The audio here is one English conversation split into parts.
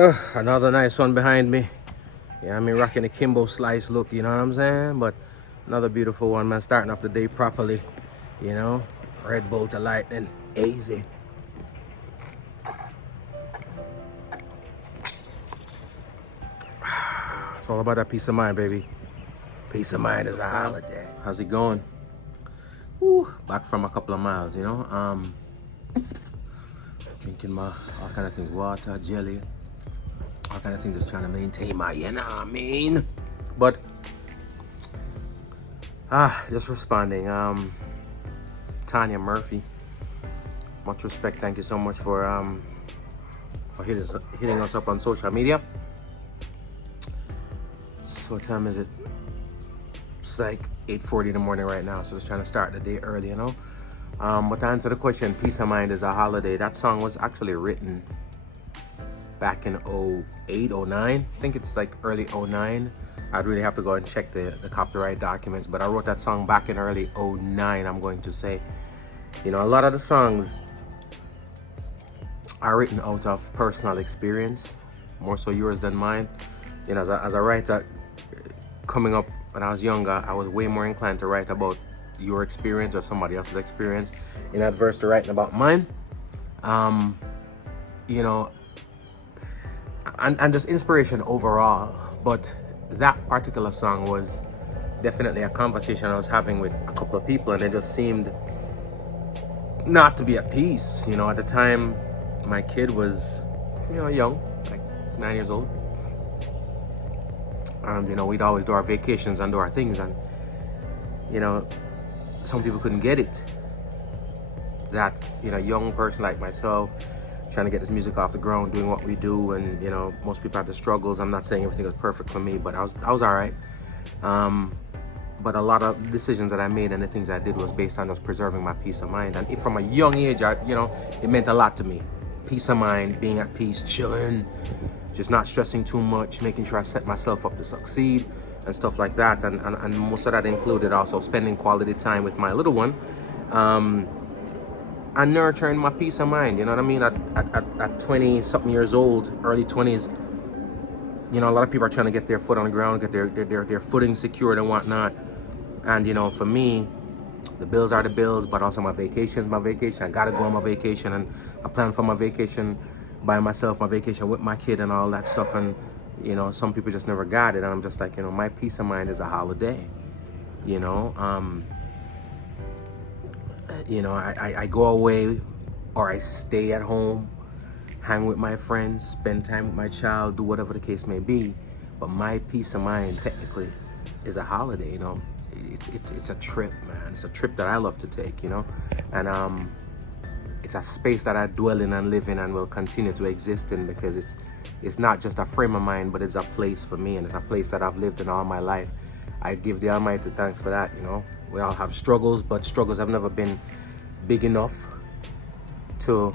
Another nice one behind me. Yeah, I mean, rocking the Kimbo Slice look, you know what I'm saying? But another beautiful one, man, starting off the day properly, you know? Red Bull to lightning, easy. It's all about that peace of mind, baby. Peace of mind is a holiday. How's it going? Woo, back from a couple of miles, you know? Drinking my, all kind of things, water, jelly, all kind of things, just trying to maintain my, you know what I mean? But, just responding, Tanya Murphy, much respect, thank you so much for hitting us up on social media. So what time is it? It's like 8:40 in the morning right now, so just trying to start the day early, you know? But to answer the question, peace of mind is a holiday. That song was actually written back in 08, 09. I think it's like early 09. I'd really have to go and check the copyright documents, but I wrote that song back in early 09, I'm going to say. You know, a lot of the songs are written out of personal experience, more so yours than mine. You know, as a writer, coming up when I was younger, I was way more inclined to write about your experience or somebody else's experience in adverse to writing about mine. You know, and just inspiration overall. But that particular song was definitely a conversation I was having with a couple of people, and it just seemed not to be at peace. You know, at the time, my kid was, you know, young, like 9 years old. And, you know, we'd always do our vacations and do our things. And, you know, some people couldn't get it. That, you know, young person like myself, trying to get this music off the ground, doing what we do. And, you know, most people have the struggles. I'm not saying everything was perfect for me, but I was all right. But a lot of decisions that I made and the things I did was based on just preserving my peace of mind. And from a young age, you know, it meant a lot to me. Peace of mind, being at peace, chilling, just not stressing too much, making sure I set myself up to succeed and stuff like that. And most of that included also spending quality time with my little one, and nurturing my peace of mind. You know what I mean? At 20 something years old, early 20s, you know, a lot of people are trying to get their foot on the ground, get their footing secured and whatnot. And, you know, for me, the bills are the bills, but also my vacation's my vacation. I gotta go on my vacation, and I plan for my vacation by myself, my vacation with my kid and all that stuff. And, you know, some people just never got it. And I'm just like, you know, my peace of mind is a holiday. You know, I go away or I stay at home, hang with my friends, spend time with my child, do whatever the case may be. But my peace of mind technically is a holiday, you know. It's a trip, man. It's a trip that I love to take, you know. And it's a space that I dwell in and live in and will continue to exist in, because it's not just a frame of mind, but it's a place for me, and it's a place that I've lived in all my life. I give the Almighty thanks for that, you know. We all have struggles, but struggles have never been big enough to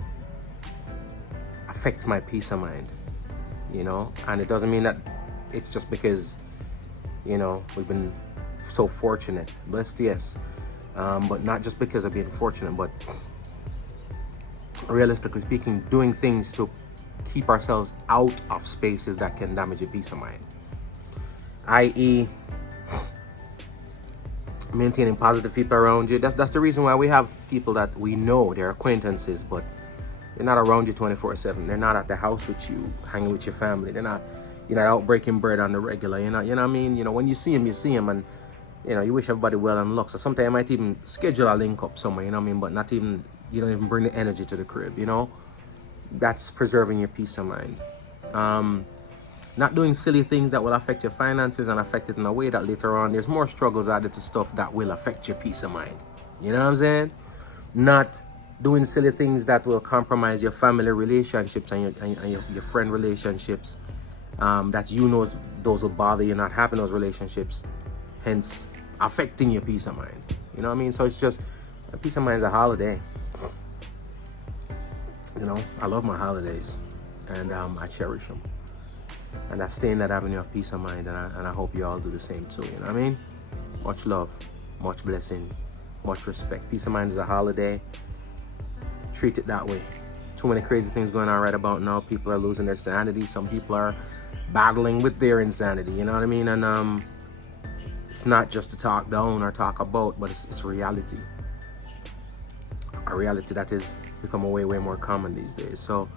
affect my peace of mind, you know. And it doesn't mean that it's just because, you know, we've been so fortunate, blessed, yes, but not just because of being fortunate, but realistically speaking, doing things to keep ourselves out of spaces that can damage your peace of mind, i.e. maintaining positive people around you. That's the reason why we have people that we know, they're acquaintances, but they're not around you 24/7. They're not at the house with you, hanging with your family. You're not out breaking bread on the regular. You know what I mean? You know, when you see them, and, you know, you wish everybody well and luck. So sometimes you might even schedule a link up somewhere, you know what I mean? But not even, you don't even bring the energy to the crib, you know? That's preserving your peace of mind. Not doing silly things that will affect your finances and affect it in a way that later on there's more struggles added to stuff that will affect your peace of mind. You know what I'm saying? Not doing silly things that will compromise your family relationships and your friend relationships. That, you know, those will bother you, not having those relationships, hence affecting your peace of mind. You know what I mean? So it's just, peace of mind is a holiday. You know, I love my holidays, and I cherish them. And I stay in that avenue of peace of mind, and I hope you all do the same too. You know what I mean? Much love, much blessings, much respect. Peace of mind is a holiday. Treat it that way. Too many crazy things going on right about now. People are losing their sanity. Some people are battling with their insanity, you know what I mean? And it's not just to talk down or talk about, but it's reality. A reality that is becoming way more common these days. So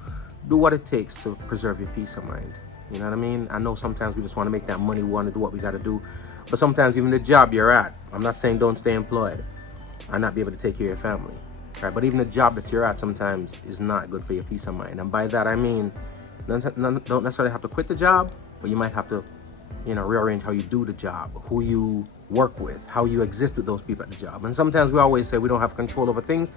do what it takes to preserve your peace of mind. You know what I mean? I know sometimes we just want to make that money, we want to do what we got to do, but sometimes even the job you're at, I'm not saying don't stay employed and not be able to take care of your family, right? But even the job that you're at sometimes is not good for your peace of mind. And by that I mean, don't necessarily have to quit the job, but you might have to, you know, rearrange how you do the job, who you work with, how you exist with those people at the job. And sometimes we always say we don't have control over things,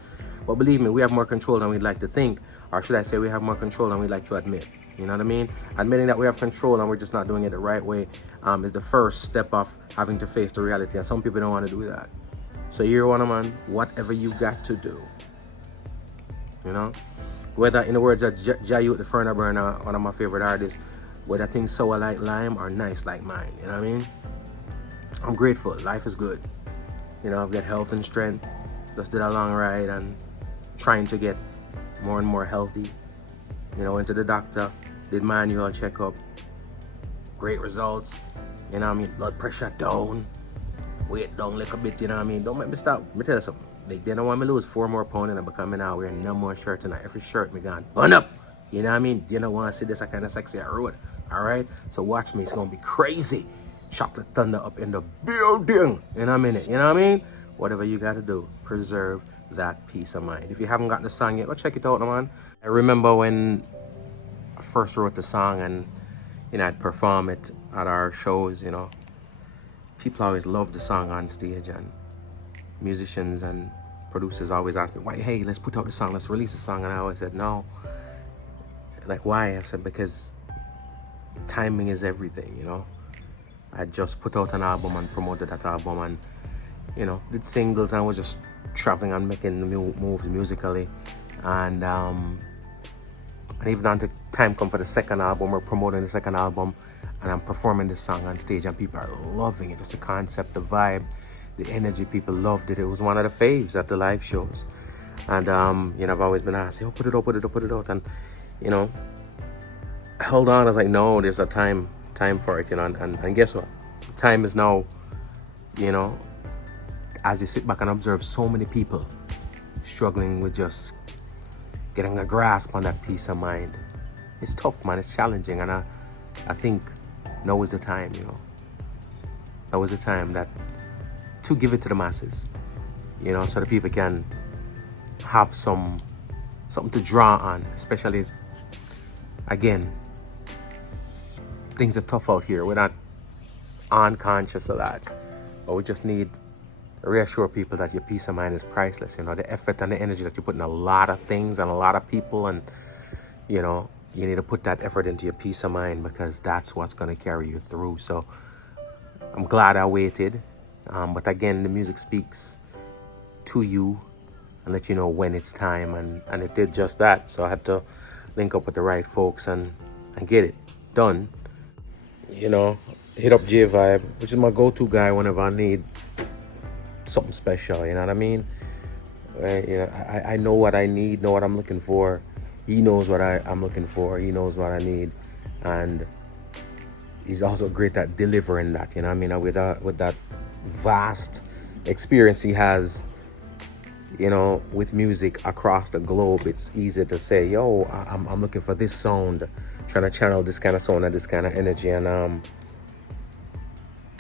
but believe me, we have more control than we'd like to think, or should I say we have more control than we'd like to admit. You know what I mean? Admitting that we have control and we're just not doing it the right way is the first step of having to face the reality. And some people don't want to do that. So you're one of man, whatever you got to do. You know? Whether, in the words of Jayu the Ferner Burner, one of my favorite artists, whether things sour like lime or nice like mine. You know what I mean? I'm grateful. Life is good. You know, I've got health and strength. Just did a long ride and trying to get more and more healthy. You know, went to the doctor, did my annual checkup. Great results. You know what I mean? Blood pressure down. Weight down like a bit, you know what I mean? Don't make me stop. Let me tell you something. They don't want me to lose 4 more pounds and I'm becoming out wearing no more shirt and every shirt me gone burn up. You know what I mean? You don't want to see this kind of sexy road. Alright? So watch me, it's gonna be crazy. Chocolate thunder up in the building in a minute. You know what I mean? Whatever you gotta do, preserve that peace of mind. If you haven't gotten the song yet, go check it out, man. I remember when I first wrote the song and, you know, I'd perform it at our shows, you know. People always loved the song on stage, and musicians and producers always asked me, why, hey, let's put out the song, let's release the song. And I always said, no. Like, why? I said, because timing is everything, you know. I just put out an album and promoted that album and, you know, did singles and was just traveling and making the moves musically. And even until time come for the second album, we're promoting the second album and I'm performing this song on stage and people are loving it. Just the concept, the vibe, the energy, people loved it. It was one of the faves at the live shows. And, you know, I've always been asked, oh, put it out. And, you know, held on. I was like, no, there's a time for it, you know. And guess what? Time is now, you know, as you sit back and observe so many people struggling with just getting a grasp on that peace of mind. It's tough, man. It's challenging. And I think now is the time, you know. Now is the time that to give it to the masses, you know, so that people can have something to draw on, especially, again, things are tough out here. We're not unconscious of that, but we just need to reassure people that your peace of mind is priceless. You know, the effort and the energy that you put in a lot of things and a lot of people, and, you know, you need to put that effort into your peace of mind because that's what's going to carry you through. So I'm glad I waited. But again, the music speaks to you and let you know when it's time. And it did just that. So I had to link up with the right folks and get it done. You know, hit up J Vibe, which is my go-to guy whenever I need something special. You know what I mean? You know, I know what I need, know what I'm looking for. He knows what I'm looking for. He knows what I need. And he's also great at delivering that. You know what I mean? With that vast experience he has, you know, with music across the globe, it's easy to say, yo, I'm looking for this sound, trying to channel this kind of sound and this kind of energy. And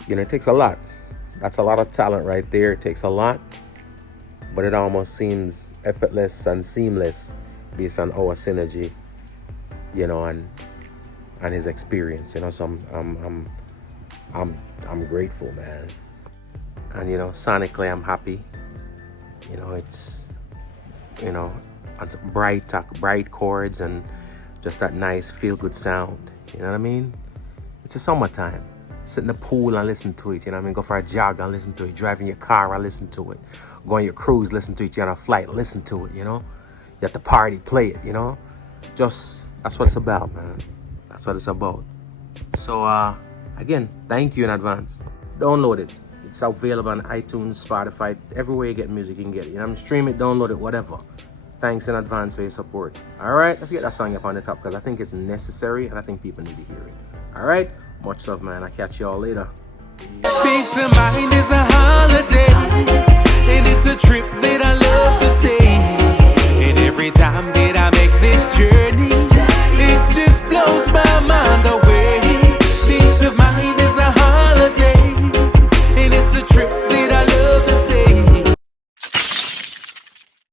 you know, it takes a lot. That's a lot of talent right there. It takes a lot, but it almost seems effortless and seamless based on our synergy, you know, and his experience, you know. So I'm grateful, man. And, you know, sonically, I'm happy. You know, it's, you know, bright chords and just that nice feel-good sound. You know what I mean? It's a summertime. Sit in the pool and listen to it. You know what I mean? Go for a jog and listen to it. Drive in your car and listen to it. Go on your cruise, listen to it. You're on a flight, listen to it, you know? You at the party, play it, you know? Just, that's what it's about, man. That's what it's about. So, again, thank you in advance. Download it. It's available on iTunes, Spotify, everywhere you get music, you can get it. You know, stream it, download it, whatever. Thanks in advance for your support. All right, let's get that song up on the top because I think it's necessary and I think people need to hear it. All right, much love, man. I'll catch y'all later. Peace of mind is a holiday, and it's a trip that I love to take. And every time that I make this journey, it just blows my mind away. Peace of mind